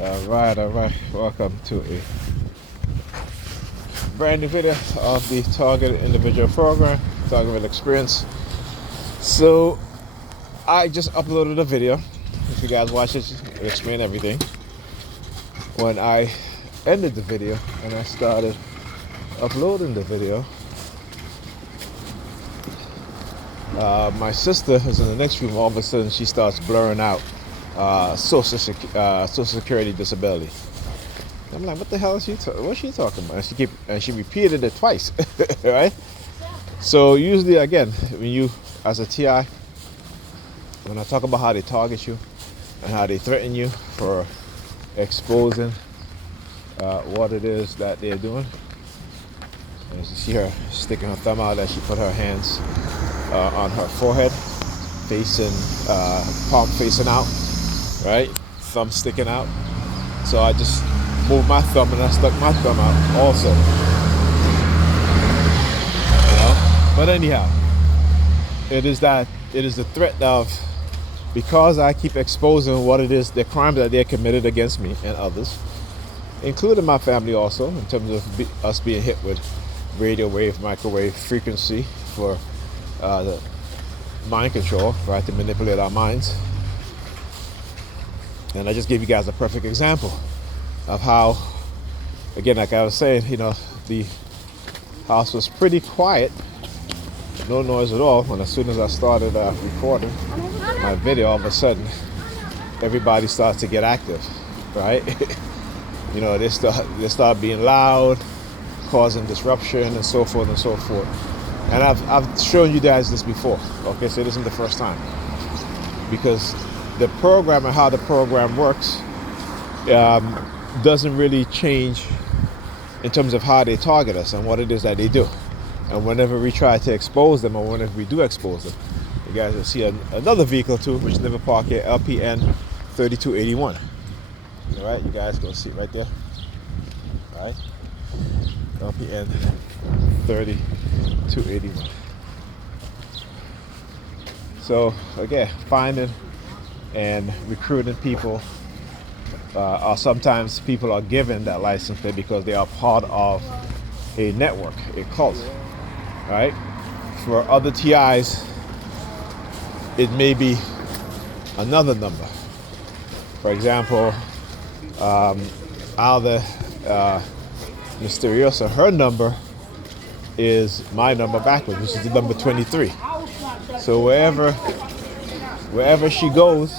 All right. Welcome to a brand new video of the Target Individual Program, Target Experience. So, I just uploaded a video. If you guys watch it, it'll explain everything. When I ended the video and I started uploading the video, my sister is in the next room. All of a sudden, she starts blurring out Social Security disability. I'm like, what the hell is what's she talking about? And she repeated it twice, right? So usually, again, when you, as a TI, when I talk about how they target you and how they threaten you for exposing what it is that they're doing, and you see her sticking her thumb out as she put her hands on her forehead, palm facing out, right? Thumb sticking out. So I just moved my thumb and I stuck my thumb out also. But anyhow, it is the threat of, because I keep exposing what it is, the crimes that they're committed against me and others, including my family also, in terms of us being hit with radio wave, microwave frequency for the mind control, right, to manipulate our minds. And I just gave you guys a perfect example of how, again, like I was saying, the house was pretty quiet, no noise at all. When as soon as I started recording my video, all of a sudden, everybody starts to get active, right? They start being loud, causing disruption, and so forth and so forth. And I've shown you guys this before, okay? So this isn't the first time. Because the program and how the program works doesn't really change in terms of how they target us and what it is that they do. And whenever we try to expose them, or whenever we do expose them, you guys will see another vehicle too, which is never parked here, LPN 3281. All right, you guys go see it right there. All right, LPN 3281. So again, finding and recruiting people, or sometimes people are given that license plate because they are part of a network, a cult, right? For other TIs, it may be another number. For example, Alda Mysteriosa, her number is my number backwards, which is the number 23. So wherever she goes,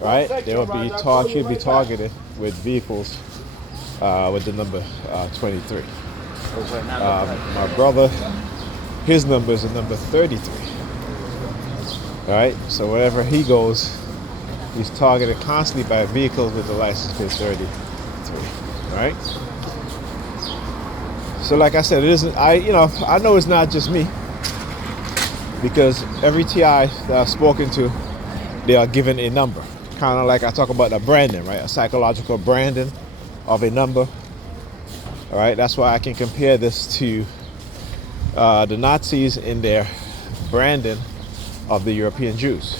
right, she'll be targeted with vehicles with the number 23. My brother, his number is the number 33. All right, so wherever he goes, he's targeted constantly by vehicles with the license plate 33. All right. So like I said, it isn't. I know it's not just me, because every TI that I've spoken to, they are given a number. Kind of like I talk about the branding, right? A psychological branding of a number. All right, that's why I can compare this to the Nazis in their branding of the European Jews.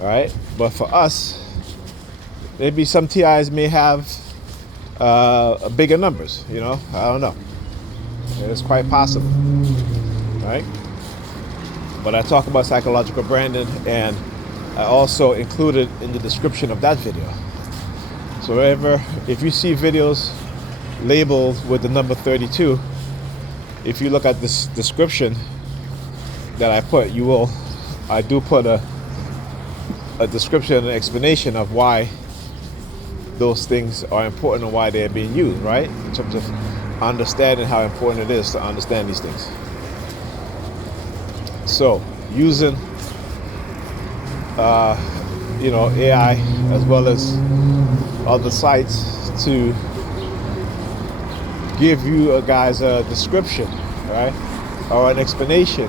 All right, but for us, maybe some TIs may have bigger numbers. I don't know. It's quite possible. All right. But I talk about psychological branding, and I also included in the description of that video. So if you see videos labeled with the number 32, if you look at this description that I put, I do put a description and an explanation of why those things are important and why they're being used, right? In terms of understanding how important it is to understand these things. So using AI as well as other sites to give you guys a description, right, or an explanation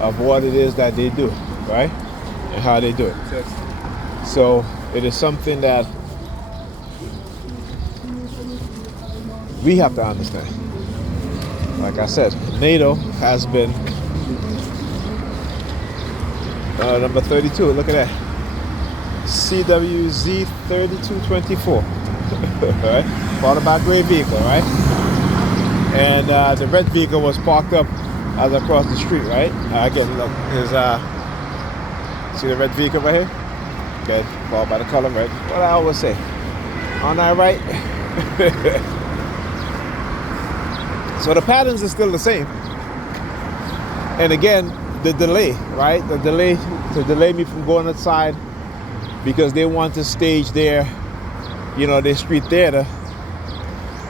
of what it is that they do, right, and how they do it. So it is something that we have to understand. Like I said, NATO has been number 32. Look at that. CWZ 3224. Right? Part of my gray vehicle, right? And the red vehicle was parked up as I crossed the street, right? Again, look, there's see the red vehicle right here? Okay, followed by the color red. What I always say, on that right. So the patterns are still the same. And again, the delay, right? The delay to delay me from going outside because they want to stage their street theater.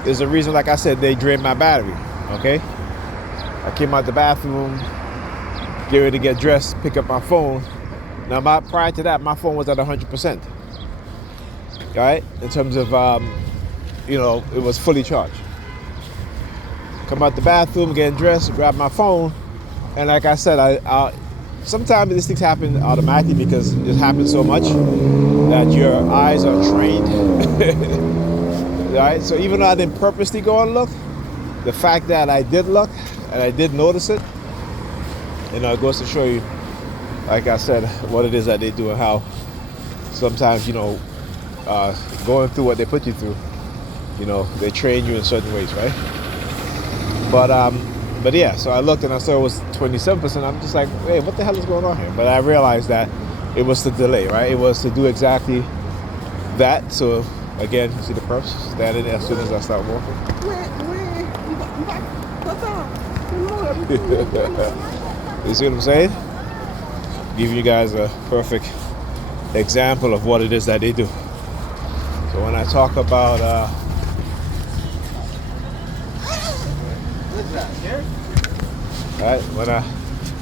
There's a reason, like I said, they drained my battery, okay? I came out the bathroom, get ready to get dressed, pick up my phone. Now, prior to that, my phone was at 100%, all right? In terms of, it was fully charged. Come out the bathroom, getting dressed, grab my phone, and like I said, I sometimes these things happen automatically because it happens so much that your eyes are trained. Right? So even though I didn't purposely go and look, the fact that I did look and I did notice it, it goes to show you, like I said, what it is that they do and how sometimes, going through what they put you through, they train you in certain ways, right? But yeah, so I looked and I saw it was 27%. I'm just like, hey, what the hell is going on here? But I realized that it was the delay, right? It was to do exactly that. So again, you see the perps standing as soon as I start walking. You see what I'm saying? Give you guys a perfect example of what it is that they do. So when I talk about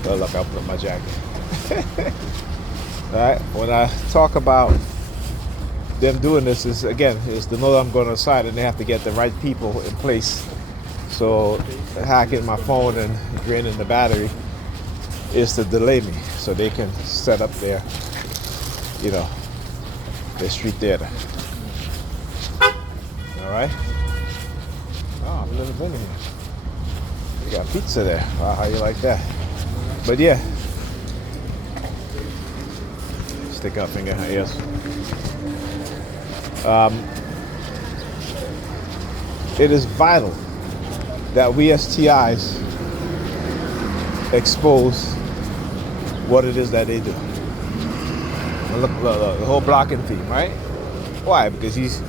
look, I'll put my jacket. Alright, when I talk about them doing this is to know that I'm going outside and they have to get the right people in place. So hacking my phone and draining the battery is to delay me so they can set up their street theater. Alright. Oh, I've never been here. You got pizza there. Wow, how you like that? But yeah. Stick our finger, yes. It is vital that we as TIs expose what it is that they do. Look, the whole blocking theme, right? Why? Because he's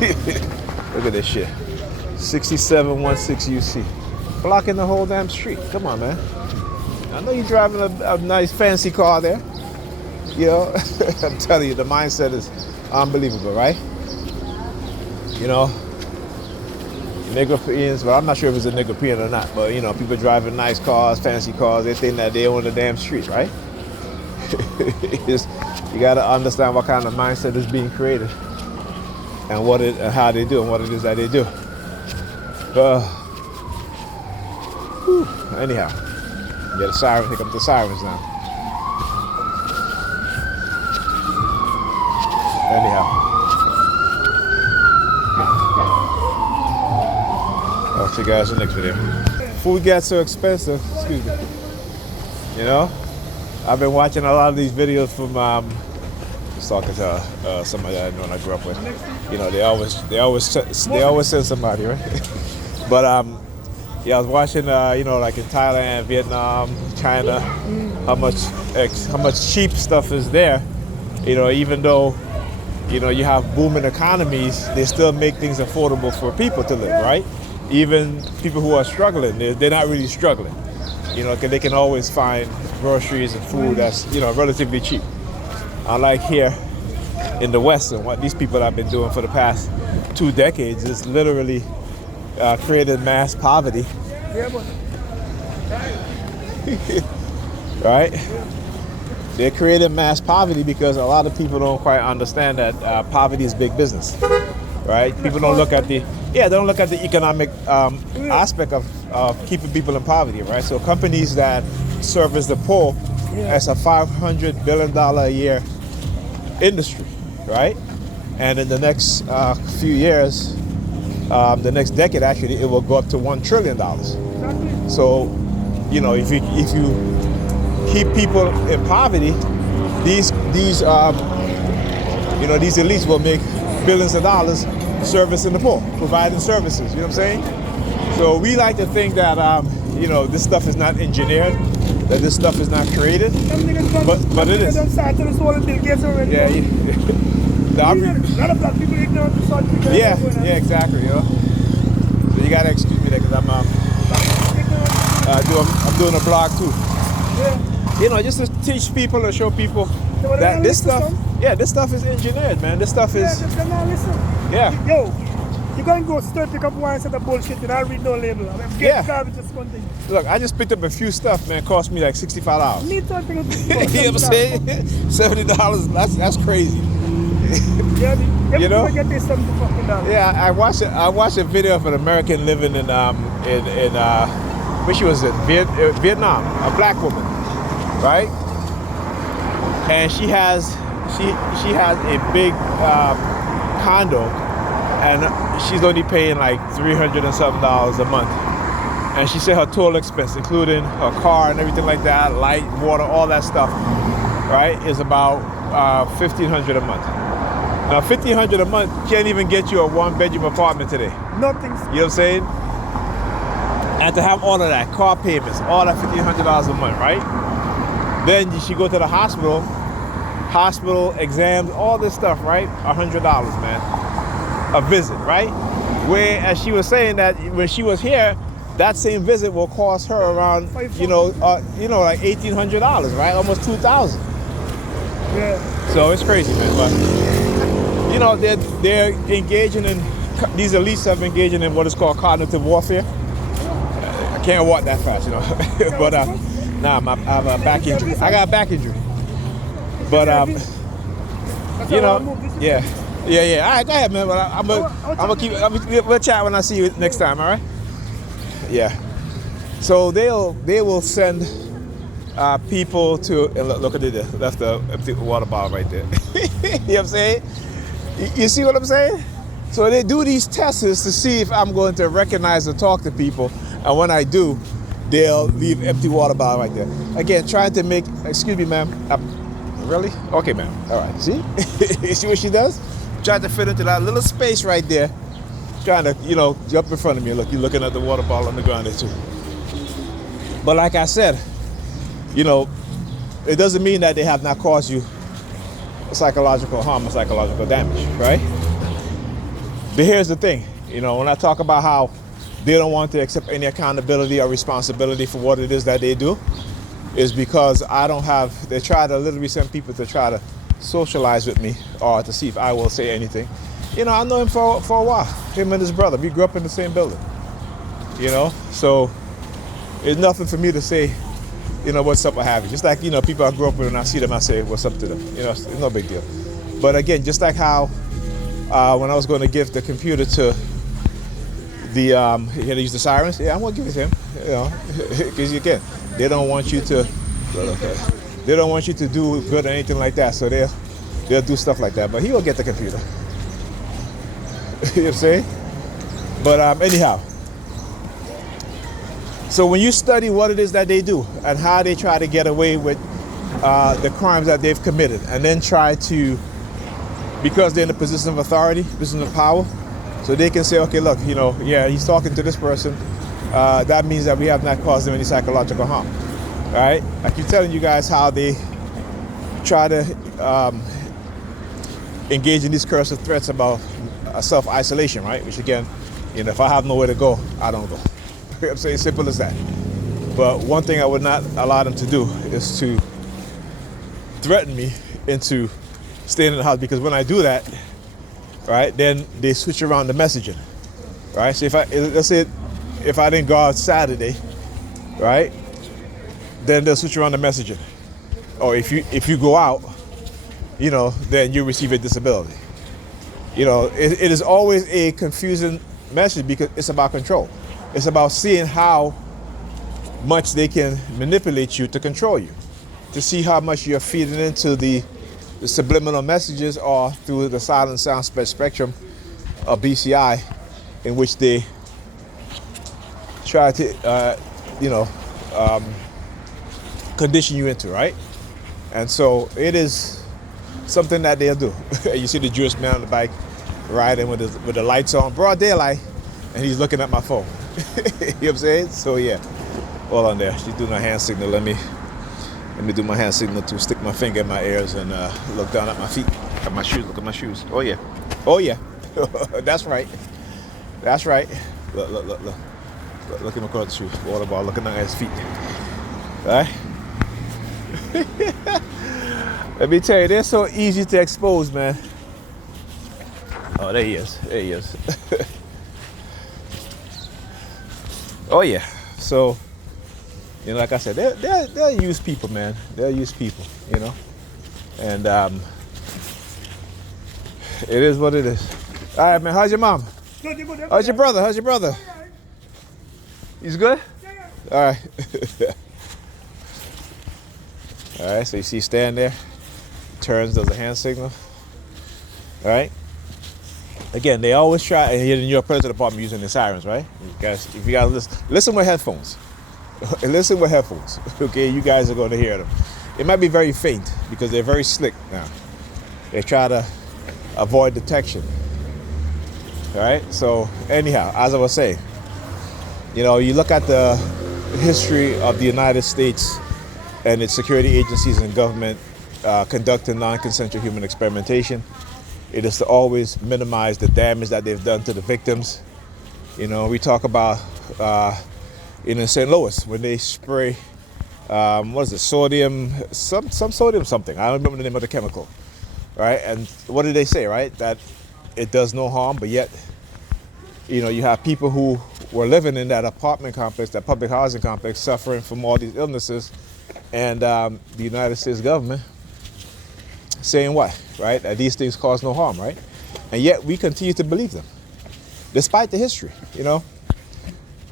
look at this shit. 6716 UC. Blocking the whole damn street. Come on, man. I know you're driving a nice fancy car there. I'm telling you, the mindset is unbelievable, right? Nigger-peans, well, I'm not sure if it's a nigger-pean or not, but people driving nice cars, fancy cars, they think that they own the damn street, right? You got to understand what kind of mindset is being created and how they do and what it is that they do. Anyhow, get a siren. Here comes the sirens now. Anyhow, I'll see you guys in the next video. Food gets so expensive. Excuse me. I've been watching a lot of these videos from just talking to somebody that I know and I grew up with. They always send somebody, right? But I was watching like in Thailand, Vietnam, China, how much cheap stuff is there. Even though you have booming economies, they still make things affordable for people to live, right? Even people who are struggling, they're not really struggling. Cause they can always find groceries and food that's relatively cheap. Unlike here in the West, and what these people have been doing for the past 2 decades is literally created mass poverty. Right? They created mass poverty because a lot of people don't quite understand that poverty is big business. Right? People don't look at the economic aspect of keeping people in poverty, right? So companies that service the poor, that's a $500 billion a year industry, right? And in the next few years, the next decade actually, it will go up to $1 trillion. So, if you keep people in poverty, these you know, these elites will make billions of dollars servicing the poor, providing services. You know what I'm saying? So we like to think that you know, this stuff is not engineered, that this stuff is not created, but it is. Yeah, a lot of black people ignorant to such things. Yeah, exactly. You know, so you gotta excuse me there because I'm doing a blog too. Yeah. You know, just to teach people and show people that this stuff, this stuff is engineered, man. This stuff is. Yeah. Yo, you can't go straight pick up one set of bullshit and I'll read no label. Look, I just picked up a few stuff, man. It cost me like $65. Me too, pick up You know what I'm saying? $70. That's crazy. You know? Get this yeah, I watched a video of an American living in where she was in Vietnam, a black woman, right? And she has a big condo, and she's only paying like $300 and something a month. And she said her total expense, including her car and everything like that, light, water, all that stuff, right, is about $1,500 a month. Now, $1,500 a month can't even get you a one-bedroom apartment today. Nothing. You know what I'm saying? And to have all of that, car payments, all that $1,500 a month, right? Then she go to the hospital exams, all this stuff, right? $100, man, a visit, right? Where, as she was saying that when she was here, that same visit will cost her around, like $1,800, right? Almost $2,000. Yeah. So it's crazy, man. But you know, they're engaging in, these elites have engaging in what is called cognitive warfare. I can't walk that fast, you know. But nah, I have a back injury. I got a back injury. But you know, yeah. All right, go ahead, man. But I'm gonna keep. We'll chat when I see you next time. All right. Yeah. So they will send people to, and look at it there. That's the empty water bottle right there. You know what I'm saying? You see what I'm saying? So they do these tests to see if I'm going to recognize and talk to people, and when I do, they'll leave empty water bottle right there. Again, trying to make. Excuse me, ma'am. Really? Okay, ma'am. All right. See? You see what she does? Trying to fit into that little space right there. Trying to, you know, jump in front of me. Look, you're looking at the water bottle on the ground there too. But like I said, you know, it doesn't mean that they have not caused you psychological harm or psychological damage, right? But here's the thing, you know, when I talk about how they don't want to accept any accountability or responsibility for what it is that they do, is because they try to literally send people to try to socialize with me or to see if I will say anything. You know, I know him for a while, him and his brother. We grew up in the same building, you know? So it's nothing for me to say, you know, what's up or have you. Just like, you know, people I grew up with, and I see them, I say, what's up to them? You know, it's no big deal. But again, just like how when I was going to give the computer to the, you had to use the sirens, yeah, I'm going to give it to him, you know, because again, they don't want you to, they don't want you to do good or anything like that, so they'll do stuff like that. But he will get the computer. You know what I'm saying? But anyhow, so when you study what it is that they do and how they try to get away with the crimes that they've committed, and then try to, because they're in a position of authority, position of power, so they can say, okay, look, you know, yeah, he's talking to this person. That means that we have not caused them any psychological harm. All right? I keep telling you guys how they try to engage in these coercive threats about self-isolation, right? Which again, you know, if I have nowhere to go, I don't go. I'm saying simple as that. But one thing I would not allow them to do is to threaten me into staying in the house, because when I do that, right, then they switch around the messaging, right? So let's say if I didn't go out Saturday, right, then they'll switch around the messaging. Or if you go out, you know, then you receive a disability. You know, it is always a confusing message because it's about control. It's about seeing how much they can manipulate you to control you, to see how much you're feeding into the subliminal messages or through the silent sound spectrum of BCI, in which they try to, condition you into, right? And so it is something that they'll do. You see the Jewish man on the bike riding with the lights on, broad daylight, and he's looking at my phone. You know what I'm saying? So yeah, hold on there. She's doing a hand signal. Let me do my hand signal to stick my finger in my ears and look down at my feet, at my shoes. Look at my shoes. Oh yeah, oh yeah. That's right. That's right. Look. Looking across the shoes. Water ball looking at his feet. All right. Let me tell you, they're so easy to expose, man. Oh, there he is. There he is. Oh yeah. So, you know, like I said, they'll use people, man. They'll use people, you know. And it is what it is. All right, man. How's your mom? How's your brother? How's your brother? He's good? All right. All right, so you see stand there, turns, does a hand signal. All right. Again, they always try, and here in your president department using the sirens, right? You guys, if you guys listen with headphones. Listen with headphones, okay? You guys are going to hear them. It might be very faint because they're very slick now. They try to avoid detection. All right, so anyhow, as I was saying, you know, you look at the history of the United States and its security agencies and government conducting non-consensual human experimentation. It is to always minimize the damage that they've done to the victims. You know, we talk about in St. Louis when they spray, what is it, sodium, some sodium something. I don't remember the name of the chemical, right? And what did they say, right? That it does no harm, but yet, you know, you have people who were living in that apartment complex, that public housing complex, suffering from all these illnesses, and the United States government saying what, right? That these things cause no harm, right? And yet we continue to believe them, despite the history, you know?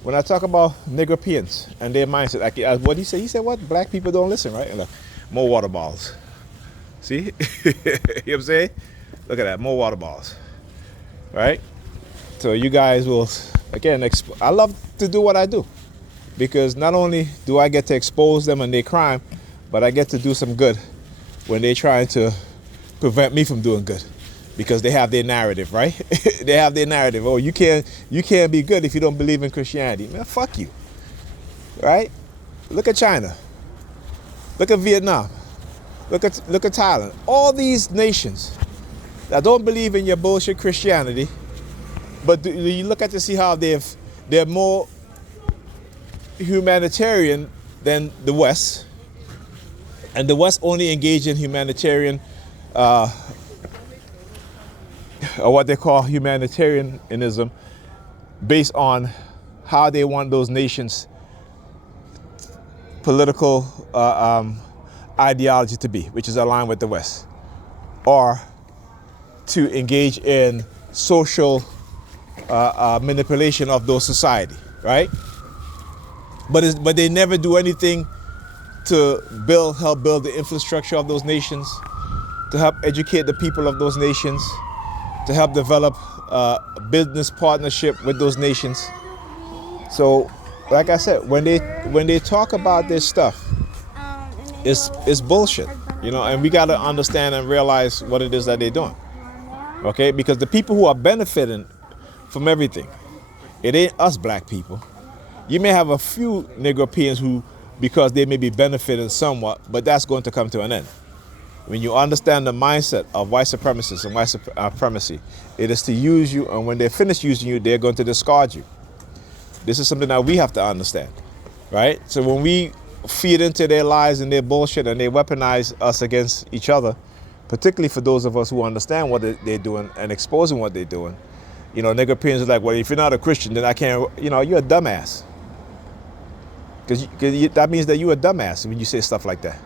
When I talk about Negropeans and their mindset, like what he said? He said what? Black people don't listen, right? And look, more water balls. See? You know what I'm saying? Look at that, more water balls, right? So you guys will, again, I love to do what I do because not only do I get to expose them and their crime, but I get to do some good when they're trying to prevent me from doing good because they have their narrative, right? They have their narrative. Oh, you can't be good if you don't believe in Christianity. Man, fuck you, right? Look at China. Look at Vietnam. Look at Thailand. All these nations that don't believe in your bullshit Christianity, but do you look at to see how they're more humanitarian than the West, and the West only engage in humanitarian, or what they call humanitarianism, based on how they want those nations' political ideology to be, which is aligned with the West, or to engage in social manipulation of those society, right? But they never do anything to help build the infrastructure of those nations, to help educate the people of those nations, to help develop business partnership with those nations. So, like I said, when they talk about this stuff, it's bullshit, you know. And we got to understand and realize what it is that they're doing, okay? Because the people who are benefiting from everything, it ain't us black people. You may have a few Negropeans who, because they may be benefiting somewhat, but that's going to come to an end. When you understand the mindset of white supremacists and white supremacy, it is to use you, and when they're finished using you, they're going to discard you. This is something that we have to understand, right? So when we feed into their lies and their bullshit and they weaponize us against each other, particularly for those of us who understand what they're doing and exposing what they're doing, you know, Negropeans are like, well, if you're not a Christian, then I can't, you know, you're a dumbass. Because that means that you're a dumbass when you say stuff like that.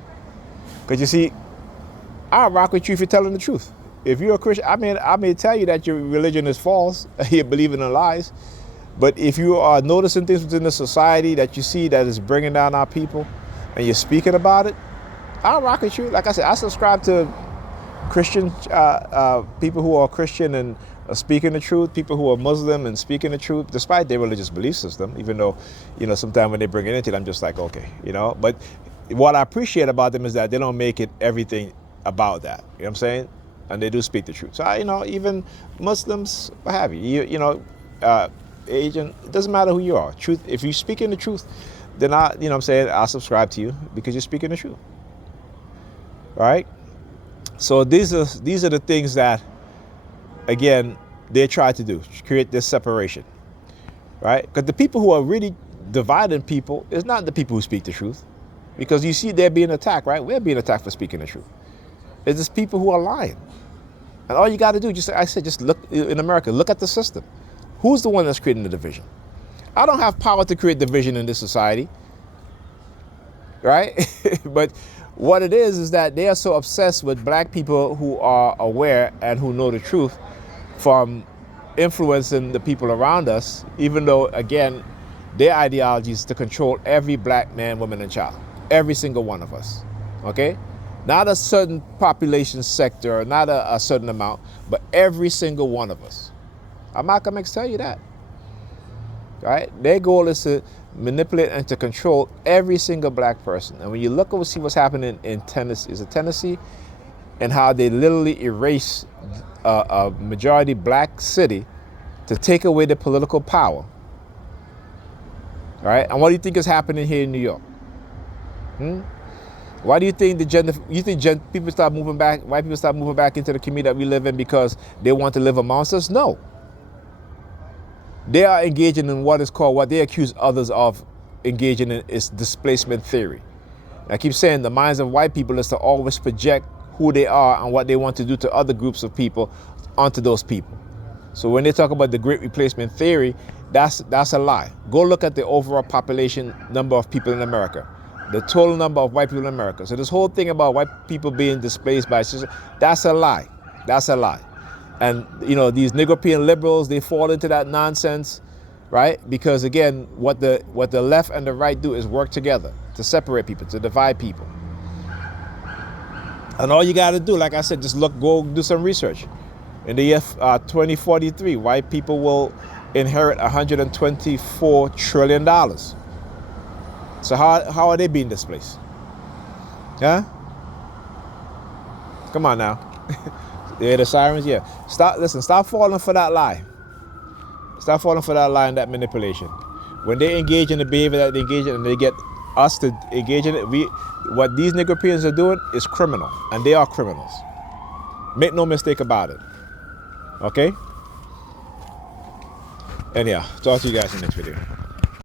Because you see, I'll rock with you if you're telling the truth. If you're a Christian, I may tell you that your religion is false, you're believing in lies, but if you are noticing things within the society that you see that is bringing down our people, and you're speaking about it, I'll rock with you. Like I said, I subscribe to Christian people who are Christian and are speaking the truth, people who are Muslim and speaking the truth, despite their religious belief system, even though, you know, sometimes when they bring it into it, I'm just like, okay, you know, but what I appreciate about them is that they don't make it everything about that. You know what I'm saying? And they do speak the truth. So even Muslims, what have you, Asian, it doesn't matter who you are. Truth, if you're speaking the truth, then I'll subscribe to you because you're speaking the truth. All right? So these are the things that, again, they try to do, create this separation. Right? Because the people who are really dividing people is not the people who speak the truth. Because you see they're being attacked, right? We're being attacked for speaking the truth. It's just people who are lying. And all you got to do, just look in America, look at the system. Who's the one that's creating the division? I don't have power to create division in this society, right? But what it is that they are so obsessed with black people who are aware and who know the truth from influencing the people around us, even though, again, their ideology is to control every black man, woman, and child. Every single one of us, okay? Not a certain population sector, not a certain amount, but every single one of us. Malcolm X tell you that, right? Their goal is to manipulate and to control every single black person. And when you look over, see what's happening in Tennessee, and how they literally erase a majority black city to take away the political power, right? And what do you think is happening here in New York? Why do you think people start moving back? White people start moving back into the community that we live in because they want to live amongst us? No. They are engaging in what they accuse others of engaging in is displacement theory. And I keep saying the minds of white people is to always project who they are and what they want to do to other groups of people onto those people. So when they talk about the great replacement theory, that's a lie. Go look at the overall population number of people in America. The total number of white people in America. So this whole thing about white people being displaced by system, that's a lie. That's a lie. And these Negropean liberals, they fall into that nonsense, right? Because again, what the left and the right do is work together to separate people, to divide people. And all you got to do, like I said, just go do some research. In the year 2043, white people will inherit $124 trillion. So how are they being displaced? Huh? Come on now. Yeah, the sirens, yeah. Stop falling for that lie. Stop falling for that lie and that manipulation. When they engage in the behavior that they engage in and they get us to engage in it, what these Negropeans are doing is criminal, and they are criminals. Make no mistake about it. Okay? And yeah, talk to you guys in the next video.